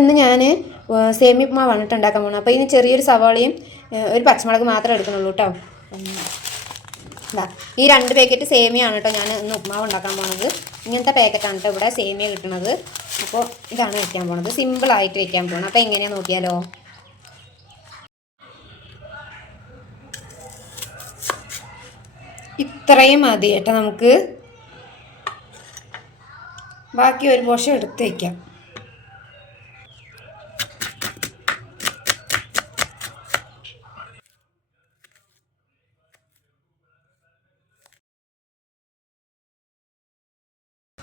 ഇന്ന് ഞാൻ സേമിയ ഉപ്മാവാണ് ഉണ്ടാക്കാൻ പോകുന്നത്. അപ്പോൾ ഇതിന് ചെറിയൊരു സവാളയും ഒരു പച്ചമുളക് മാത്രമേ എടുക്കുന്നുള്ളൂ കേട്ടോ. ഈ 2 പാക്കറ്റ് സേമിയാണ് കേട്ടോ ഞാൻ ഇന്ന് ഉപ്മാവ് ഉണ്ടാക്കാൻ പോകുന്നത്. ഇങ്ങനത്തെ പാക്കറ്റാണ് കേട്ടോ ഇവിടെ സേമിയ കിട്ടുന്നത്. അപ്പോൾ ഇതാണ് വയ്ക്കാൻ പോകുന്നത്, സിമ്പിളായിട്ട് വയ്ക്കാൻ പോകണം. അപ്പോൾ എങ്ങനെയാണെന്ന് നോക്കിയാലോ. ഇത്രയും മതി കേട്ടോ. നമുക്ക് ബാക്കി ഒരു പോർഷൻ എടുത്ത് വയ്ക്കാം.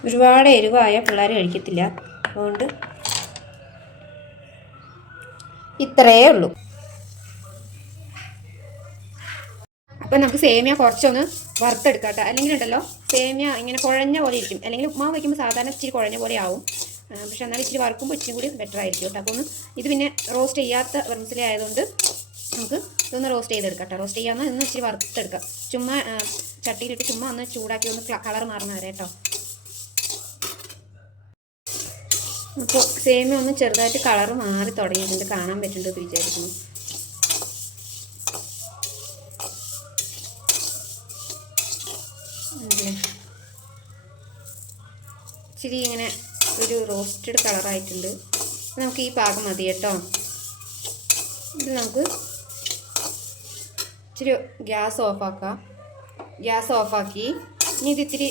ഒരുപാട് എരിവായ പിള്ളേർ കഴിക്കത്തില്ല, അതുകൊണ്ട് ഇത്രയേ ഉള്ളൂ. അപ്പം നമുക്ക് സേമിയ കുറച്ചൊന്ന് വറുത്തെടുക്കാം കേട്ടോ. അല്ലെങ്കിൽ ഉണ്ടല്ലോ സേമിയ ഇങ്ങനെ കുഴഞ്ഞ പോലെ ഇരിക്കും. അല്ലെങ്കിൽ ഉപ്മാവ് വയ്ക്കുമ്പോൾ സാധാരണ ഇച്ചിരി കുഴഞ്ഞ പോലെ ആവും. പക്ഷെ എന്നാലും ഇച്ചിരി വറുക്കുമ്പോൾ ഇച്ചിരി കൂടി ബെറ്റർ ആയിരിക്കും കേട്ടോ. അപ്പോൾ ഒന്ന് ഇത് പിന്നെ റോസ്റ്റ് ചെയ്യാത്ത വെർമിസെല്ലി ആയതുകൊണ്ട് നമുക്ക് ഇതൊന്ന് റോസ്റ്റ് ചെയ്തെടുക്കാം കേട്ടോ. റോസ്റ്റ് ചെയ്യാമെന്നാൽ ഇന്ന് ഇച്ചിരി വറുത്തെടുക്കാം. ചുമ്മാ ചട്ടിയിലിട്ട് ചുമ്മാ ഒന്ന് ചൂടാക്കി ഒന്ന് കളർ മാറുന്ന വരെ കേട്ടോ. അപ്പോൾ സേമിയ ഒന്ന് ചെറുതായിട്ട് കളർ മാറി തുടങ്ങിയിട്ടുണ്ട്, കാണാൻ പറ്റുന്നുണ്ട് വിചാരിക്കുന്നു. ഇച്ചിരി ഇങ്ങനെ ഒരു റോസ്റ്റഡ് കളറായിട്ടുണ്ട്. നമുക്ക് ഈ പാകം മതി കേട്ടോ. ഇത് നമുക്ക് ഇച്ചിരി ഗ്യാസ് ഓഫാക്കാം. ഗ്യാസ് ഓഫാക്കി ഇനി ഇത് ഇത്തിരി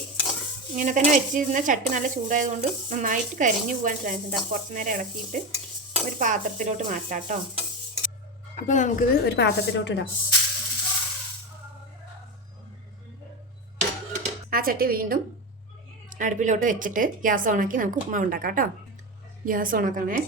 ഇങ്ങനെ തന്നെ വെച്ചിരുന്ന ചട്ടി നല്ല ചൂടായതുകൊണ്ട് നന്നായിട്ട് കരിഞ്ഞു പോകാൻ ചാൻസ് ഉണ്ട്. കുറച്ച് നേരം ഇളക്കിയിട്ട് ഒരു പാത്രത്തിലോട്ട് മാറ്റാം കേട്ടോ. അപ്പോൾ നമുക്കിത് ഒരു പാത്രത്തിലോട്ട് ഇടാം. ആ ചട്ടി വീണ്ടും അടുപ്പിലോട്ട് വെച്ചിട്ട് ഗ്യാസ് ഓണാക്കി നമുക്ക് ഉപ്മാവ് ഉണ്ടാക്കാം കേട്ടോ. ഗ്യാസ് ഓണാക്കണേ.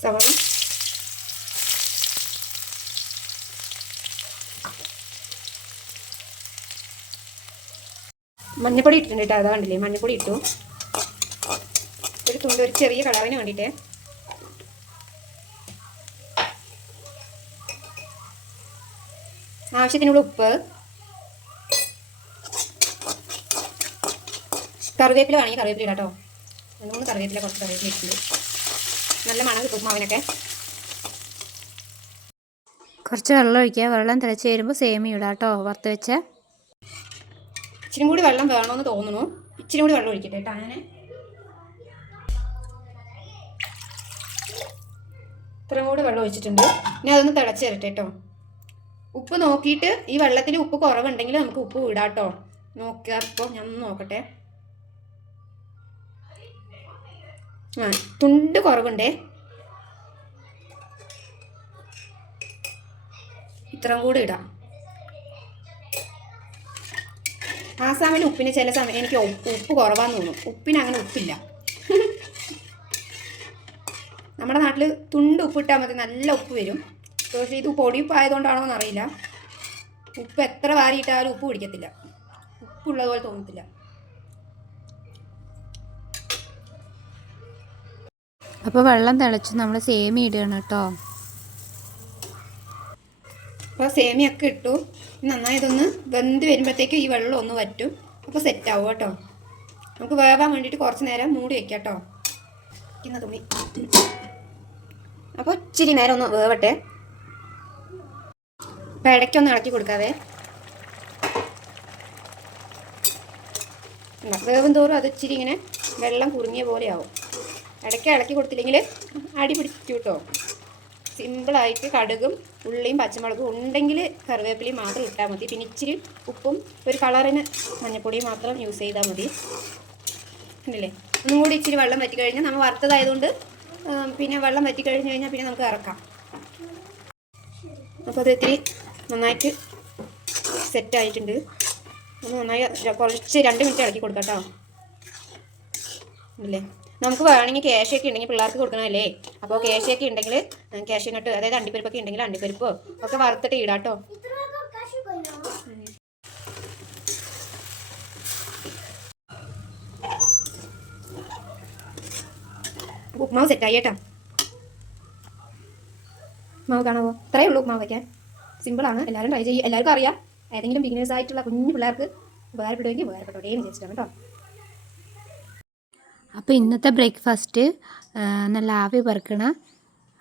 സവാള മഞ്ഞപ്പൊടി ഇട്ടിട്ടുണ്ട് കേട്ടോ. അതാ കണ്ടില്ലേ, മഞ്ഞപ്പൊടി ഇട്ടു. ഒരു തുണ്ട്, ഒരു ചെറിയ കളറിന് വേണ്ടിയിട്ട്. ആവശ്യത്തിനുള്ള ഉപ്പ്, കറിവേപ്പില വേണമെങ്കിൽ കറിവേപ്പില ഇടാം കേട്ടോ. 2-3 കറിവേപ്പില, കുറച്ച് കറിവേപ്പില ഇട്ടിട്ടുണ്ട്. നല്ല മണം കിട്ടും ഉപ്മാവിനൊക്കെ. കുറച്ച് വെള്ളം ഒഴിക്കുക. വെള്ളം തിളച്ച് വരുമ്പോൾ സേമിയ ഇടാം കേട്ടോ, വറുത്ത് വെച്ച. ഇച്ചിരി കൂടി വെള്ളം വേണമെന്ന് തോന്നുന്നു. ഇച്ചിരി കൂടി വെള്ളം ഒഴിക്കട്ടെ കേട്ടോ. അങ്ങനെ ഇത്രയും കൂടി വെള്ളം ഒഴിച്ചിട്ടുണ്ട്. ഇനി അതൊന്ന് തിളച്ച് തരട്ടെ കേട്ടോ. ഉപ്പ് നോക്കിയിട്ട് ഈ വെള്ളത്തിൽ ഉപ്പ് കുറവുണ്ടെങ്കിൽ നമുക്ക് ഉപ്പ് ഇടാം കേട്ടോ. നോക്കുക. ഇപ്പോൾ ഞാൻ ഒന്ന് നോക്കട്ടെ. തുണ്ട് കുറവുണ്ടേ. ഇത്രയും കൂടി ഇടാം. ആസാമിൽ ഉപ്പിന് ചില സമയം എനിക്ക് ഉപ്പ് കുറവാന്ന് തോന്നും. ഉപ്പിന് അങ്ങനെ ഉപ്പില്ല. നമ്മുടെ നാട്ടിൽ തുണ്ട് ഉപ്പിട്ടാൽ മതി, നല്ല ഉപ്പ് വരും. പക്ഷേ ഇത് പൊടിയുപ്പായതുകൊണ്ടാണോ എന്നറിയില്ല, ഉപ്പ് എത്ര വാരിയിട്ടാലും ഉപ്പ് പിടിക്കത്തില്ല, ഉപ്പുള്ളതുപോലെ തോന്നത്തില്ല. അപ്പോൾ വെള്ളം തിളച്ച് നമ്മൾ സേമിയ ഇടുകയാണ് കേട്ടോ. അപ്പോൾ സേമിയൊക്കെ ഇട്ടു. നന്നായി ഇതൊന്ന് വെന്ത് വരുമ്പോഴത്തേക്കും ഈ വെള്ളം ഒന്ന് വറ്റും. അപ്പോൾ സെറ്റ് ആവും കേട്ടോ. നമുക്ക് വേവാൻ വേണ്ടിയിട്ട് കുറച്ച് നേരം മൂടി വയ്ക്കാം കേട്ടോ. ഇന്ന തുണി. അപ്പോൾ ഇച്ചിരി നേരം ഒന്ന് വേവട്ടെ. അപ്പോൾ ഇടയ്ക്കൊന്ന് ഇളക്കി കൊടുക്കാവേ. വേവും തോറും അത് ഇച്ചിരി ഇങ്ങനെ വെള്ളം കുറുങ്ങിയ പോലെ ആവും. ഇടയ്ക്ക് ഇളക്കി കൊടുത്തില്ലെങ്കിൽ അടി പിടിക്കും കേട്ടോ. സിമ്പിളായിട്ട് കടുകും ഉള്ളിയും പച്ചമുളകും ഉണ്ടെങ്കിൽ കറിവേപ്പിലയും മാത്രം ഇട്ടാൽ മതി. പിന്നെ ഇച്ചിരി ഉപ്പും ഒരു കളറിന് മഞ്ഞപ്പൊടിയും മാത്രം യൂസ് ചെയ്താൽ മതി. ഉണ്ടല്ലേ. ഒന്നും കൂടി ഇച്ചിരി വെള്ളം വറ്റി കഴിഞ്ഞാൽ, നമ്മൾ വറുത്തതായതുകൊണ്ട് പിന്നെ വെള്ളം വറ്റി കഴിഞ്ഞ് കഴിഞ്ഞാൽ പിന്നെ നമുക്ക് ഇറക്കാം. അപ്പോൾ അത് ഇത്തിരി നന്നായിട്ട് സെറ്റായിട്ടുണ്ട്. ഒന്ന് നന്നായി കുറച്ച് 2 മിനിറ്റ് ഇളക്കി കൊടുക്കാം കേട്ടോ. ഇല്ലേ, നമുക്ക് വേണമെങ്കിൽ കാഷ്യൊക്കെ ഉണ്ടെങ്കിൽ പിള്ളേർക്ക് കൊടുക്കണമല്ലേ. അപ്പോൾ കാഷ്യൊക്കെ ഉണ്ടെങ്കിൽ കാഷ്യൂനട്ട്, അതായത് അണ്ടിപ്പരിപ്പൊക്കെ ഉണ്ടെങ്കിൽ അണ്ടിപ്പരിപ്പോ ഒക്കെ വറുത്തിട്ട് ഇടാം കേട്ടോ. ഉപ്മാവ് സെറ്റായി കേട്ടോ. മാവ് കാണാവോ? ഇത്രയേ ഉള്ളൂ മാവ് വയ്ക്കാൻ. സിമ്പിളാണ്, എല്ലാവരും ട്രൈ ചെയ്യും. എല്ലാവർക്കും അറിയാം. ഏതെങ്കിലും ബിഗിനേഴ്സ് ആയിട്ടുള്ള കുഞ്ഞു പിള്ളേർക്ക് ഉപകാരപ്പെടുമെങ്കിൽ ഉപകാരപ്പെട്ടോടെ എന്ന് വിചാരിച്ചിട്ടാണ് കേട്ടോ. അപ്പോൾ ഇന്നത്തെ ബ്രേക്ക്ഫാസ്റ്റ് നല്ല ആവി പറക്കണ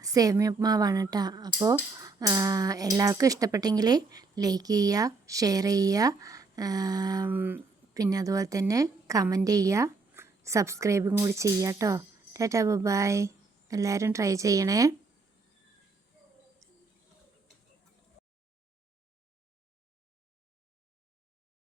സേമിയ ഉപ്മാവാണ് കേട്ടോ. അപ്പോൾ എല്ലാവർക്കും ഇഷ്ടപ്പെട്ടെങ്കിൽ ലൈക്ക് ചെയ്യുക, ഷെയർ ചെയ്യുക, പിന്നെ അതുപോലെ തന്നെ കമൻറ്റ് ചെയ്യുക, സബ്സ്ക്രൈബും കൂടി ചെയ്യുക കേട്ടോ. Tata bye. എല്ലാവരും ട്രൈ ചെയ്യണേ.